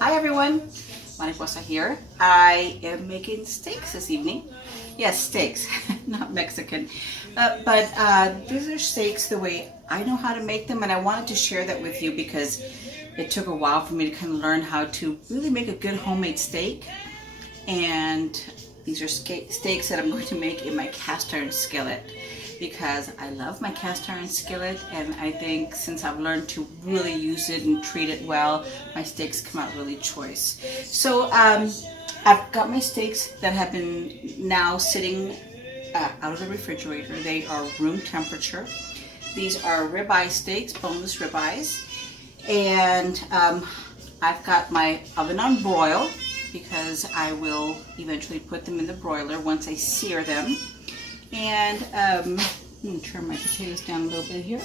Hi everyone, Mariposa here. I am making steaks this evening. Yes, steaks, not Mexican. But these are steaks the way I know how to make them, and I wanted to share that with you because it took a while for me to kind of learn how to really make a good homemade steak. And these are steaks that I'm going to make in my cast iron skillet, because I love my cast iron skillet, and I think since I've learned to really use it and treat it well, my steaks come out really choice. So I've got my steaks that have been now sitting out of the refrigerator. They are room temperature. These are ribeye steaks, boneless ribeyes, and I've got my oven on broil because I will eventually put them in the broiler once I sear them. And I'm going to turn my potatoes down a little bit here.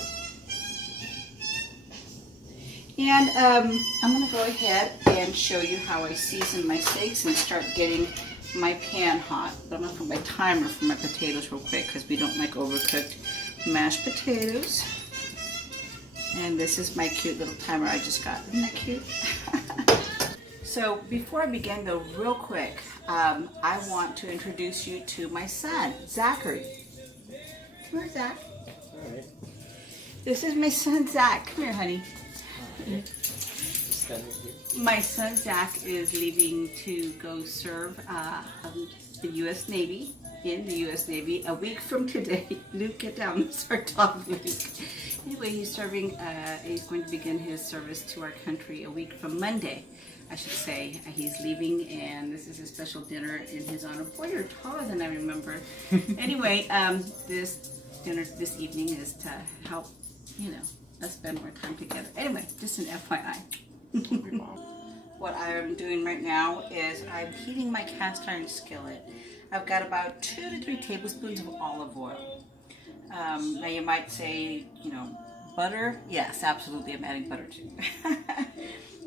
And I'm going to go ahead and show you how I season my steaks and start getting my pan hot. But I'm going to put my timer for my potatoes real quick because we don't like overcooked mashed potatoes. And this is my cute little timer I just got. Isn't that cute? So before I begin though, real quick, I want to introduce you to my son, Zachary. Come here, Zach. All right. This is my son, Zach. Come here, honey. My son, Zach, is leaving to go serve the U.S. Navy, in the U.S. Navy, a week from today. Luke, get down. It's our dog, Luke. Anyway, he's going to begin his service to our country a week from Monday. I should say. He's leaving, and this is a special dinner in his honor. Boy, you're taller than I remember. Anyway, this dinner this evening is to help, us spend more time together. Anyway, just an FYI. What I am doing right now is I'm heating my cast iron skillet. I've got about 2 to 3 tablespoons of olive oil. Now you might say, butter. Yes, absolutely, I'm adding butter too.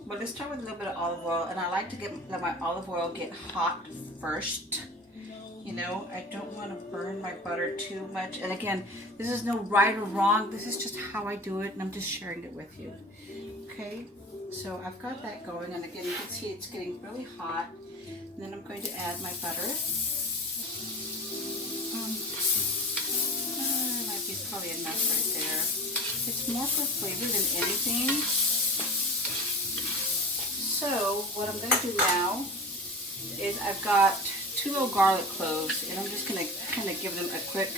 But let's start with a little bit of olive oil, and I like to let my olive oil get hot first. I don't want to burn my butter too much. And again, this is no right or wrong. This is just how I do it, and I'm just sharing it with you. Okay, so I've got that going, and again, you can see it's getting really hot. And then I'm going to add my butter. That might be probably enough right there. It's more for flavor than anything. So what I'm going to do now is I've got 2 little garlic cloves, and I'm just going to kind of give them a quick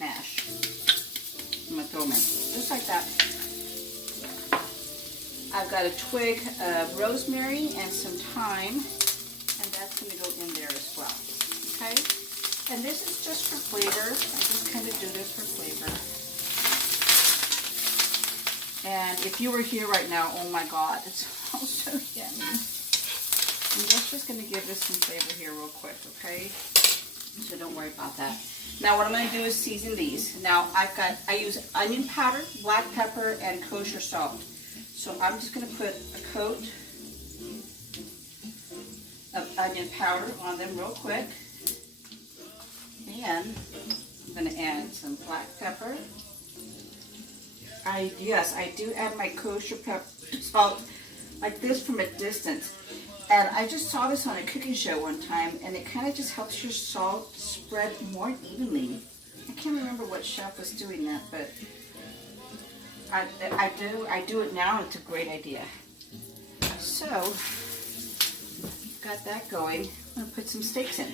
mash. I'm going to throw them in, just like that. I've got a twig of rosemary and some thyme, and that's going to go in there as well. Okay? And this is just for flavor. I just kind of do this for flavor. And if you were here right now, oh my God, it smells so yummy. I'm just going to give this some flavor here real quick, okay? So don't worry about that. Now what I'm going to do is season these. Now I use onion powder, black pepper, and kosher salt. So I'm just going to put a coat of onion powder on them real quick. And I'm going to add some black pepper. Yes, I do add my kosher salt like this from a distance. And I just saw this on a cooking show one time, and it kind of just helps your salt spread more evenly. I can't remember what chef was doing that, but I do it now, and it's a great idea. So, got that going. I'm going to put some steaks in.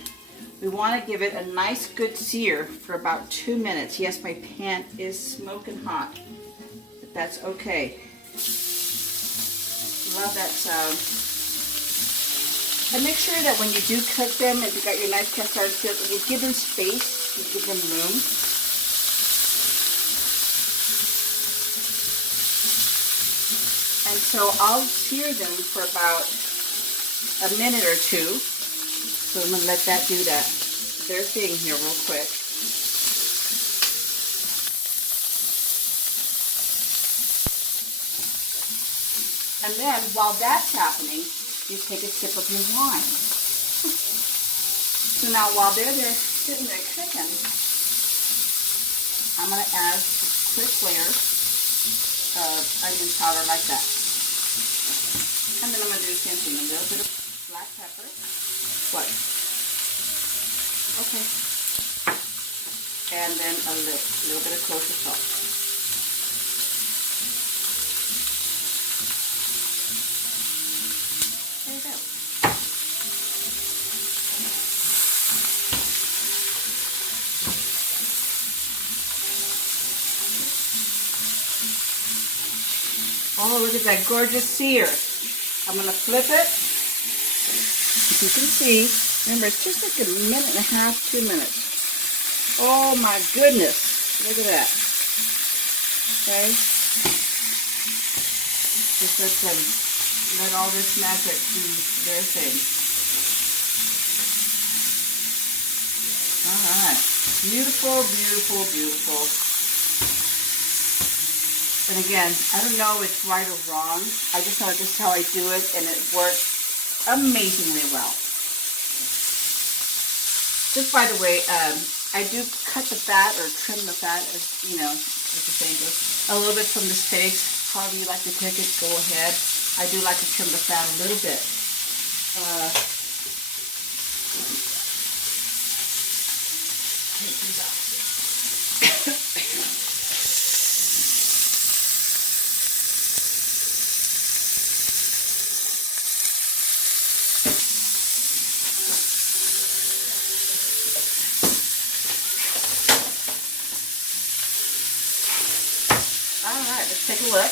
We want to give it a nice good sear for about 2 minutes. Yes, my pan is smoking hot. That's okay. Love that sound. And make sure that when you do cook them, and you got your nice cast iron skillet, you give them space, you give them room. And so I'll sear them for about a minute or 2. So I'm going to let that do their thing here real quick. And then, while that's happening, you take a sip of your wine. So now, while they're there sitting there cooking, I'm going to add a quick layer of onion powder like that. then I'm going to do the same thing. A little bit of black pepper. What? Okay. And then a little bit of kosher salt. There you go. Oh, look at that gorgeous sear. I'm going to flip it. As you can see, remember, it's just like a minute and a half, 2 minutes. Oh my goodness. Look at that. Okay. Just let all this magic do their thing. All right. Beautiful, beautiful, beautiful. And again, I don't know if it's right or wrong. I just know this is how I do it, and it works amazingly well. Just by the way, I do cut the fat or trim the fat, as you know, as the saying goes, a little bit from the steaks. However you like to cook it, go ahead. I do like to trim the fat a little bit. Take these out. Alright, let's take a look.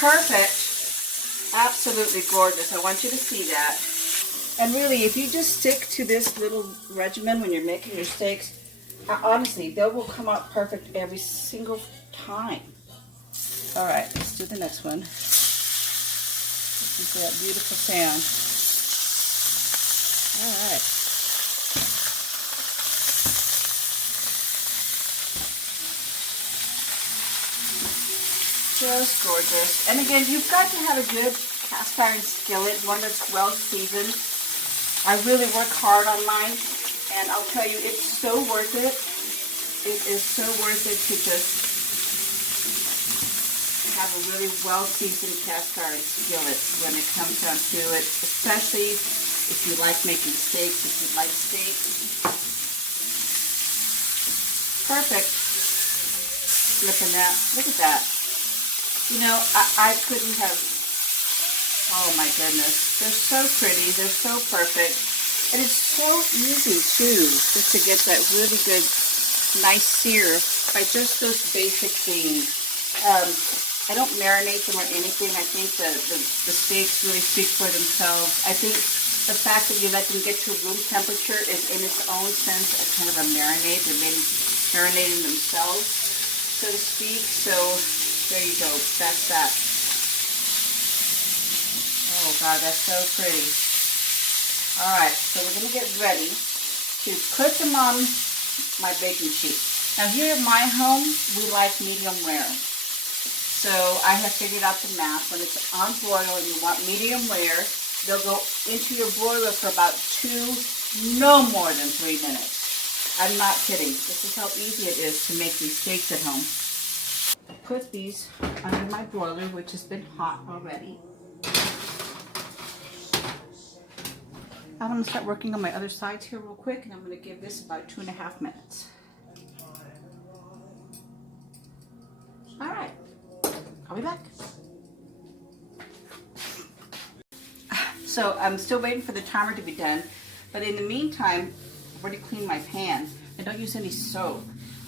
Perfect. Absolutely gorgeous. I want you to see that. And really, if you just stick to this little regimen when you're making your steaks, honestly, they will come out perfect every single time. Alright, let's do the next one. Listen to that beautiful sound. Alright. Just gorgeous. And again, you've got to have a good cast iron skillet, one that's well seasoned. I really work hard on mine, and I'll tell you, it's so worth it. It is so worth it to just have a really well seasoned cast iron skillet when it comes down to it, especially if you like making steaks, if you like steak. Perfect. Flipping that. Look at that. You know, I couldn't have, oh my goodness, they're so pretty, they're so perfect, and it's so easy too, just to get that really good, nice sear by just those basic things. I don't marinate them or anything. I think the steaks really speak for themselves. I think the fact that you let them get to room temperature is in its own sense a kind of a marinade. They're marinating themselves, so to speak, so there you go. That's that. Oh, God, that's so pretty. All right, so we're going to get ready to put them on my baking sheet. Now, here at my home, we like medium rare. So I have figured out the math. When it's on broil and you want medium rare, they'll go into your broiler for about 2, no more than 3 minutes. I'm not kidding. This is how easy it is to make these steaks at home. Put these under my broiler, which has been hot already. I'm going to start working on my other sides here real quick, and I'm going to give this about 2.5 minutes. All right, I'll be back. So I'm still waiting for the timer to be done, but in the meantime, I've already cleaned my pan. I don't use any soap.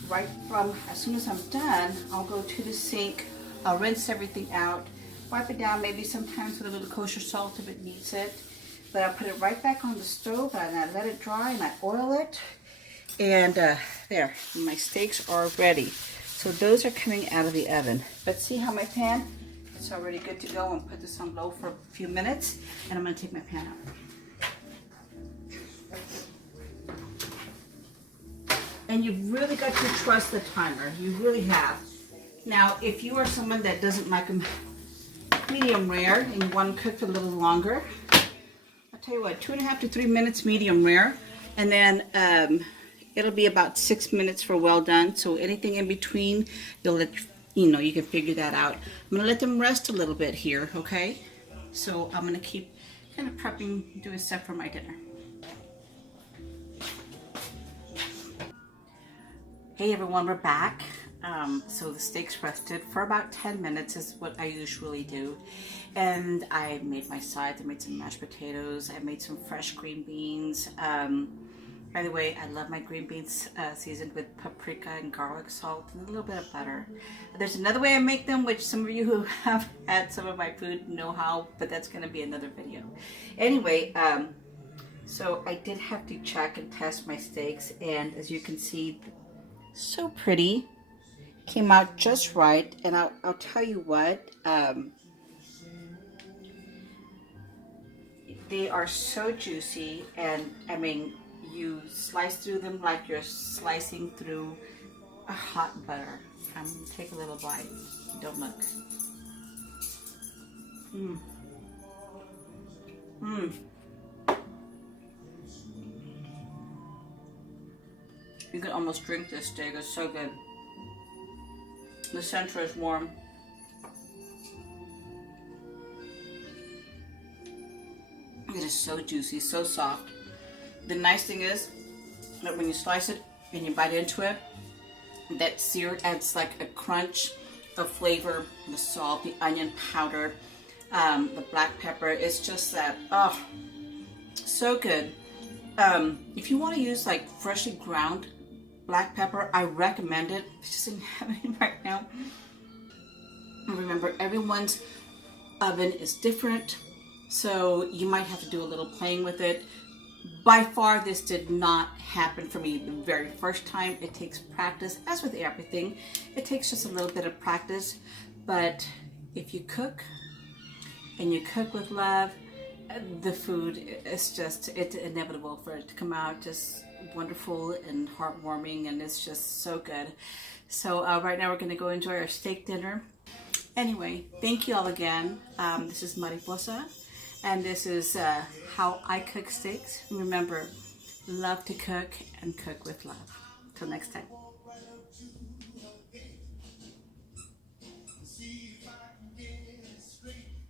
Right from, as soon as I'm done, I'll go to the sink, I'll rinse everything out, wipe it down, maybe sometimes with a little kosher salt if it needs it, but I'll put it right back on the stove and I let it dry and I oil it, and there, my steaks are ready. So those are coming out of the oven. But see how my pan, it's already good to go. I'm put this on low for a few minutes, and I'm going to take my pan out. And you've really got to trust the timer. You really have. Now, if you are someone that doesn't like them medium rare and you want them cooked a little longer, I'll tell you what, 2.5 to 3 minutes medium rare, and then it'll be about 6 minutes for well done. So anything in between, you'll let you know, you can figure that out. I'm gonna let them rest a little bit here, okay? So I'm gonna keep kind of prepping, doing stuff for my dinner. Hey everyone, we're back. So the steak's rested for about 10 minutes is what I usually do. And I made my sides. I made some mashed potatoes. I made some fresh green beans. By the way, I love my green beans seasoned with paprika and garlic salt and a little bit of butter. There's another way I make them, which some of you who have had some of my food know how, but that's going to be another video. Anyway, so I did have to check and test my steaks, and as you can see, so pretty. Came out just right, and I'll tell you what, they are so juicy, and I mean, you slice through them like you're slicing through a hot butter. Take a little bite. Don't look. You can almost drink this steak. It's so good. The center is warm. It is so juicy, so soft. The nice thing is that when you slice it and you bite into it, that seared adds like a crunch, the flavor, the salt, the onion powder, the black pepper. It's just that, oh, so good. If you want to use like freshly ground black pepper, I recommend it. I just didn't have it right now. And remember, everyone's oven is different, so you might have to do a little playing with it. By far, this did not happen for me the very first time. It takes practice, as with everything. It takes just a little bit of practice, but if you cook and you cook with love, the food is just, it's inevitable for it to come out just wonderful and heartwarming, and it's just so good. So right now we're going to go enjoy our steak dinner. Anyway, thank you all again. This is Mariposa, and this is how I cook steaks. Remember, love to cook and cook with love. Till next time.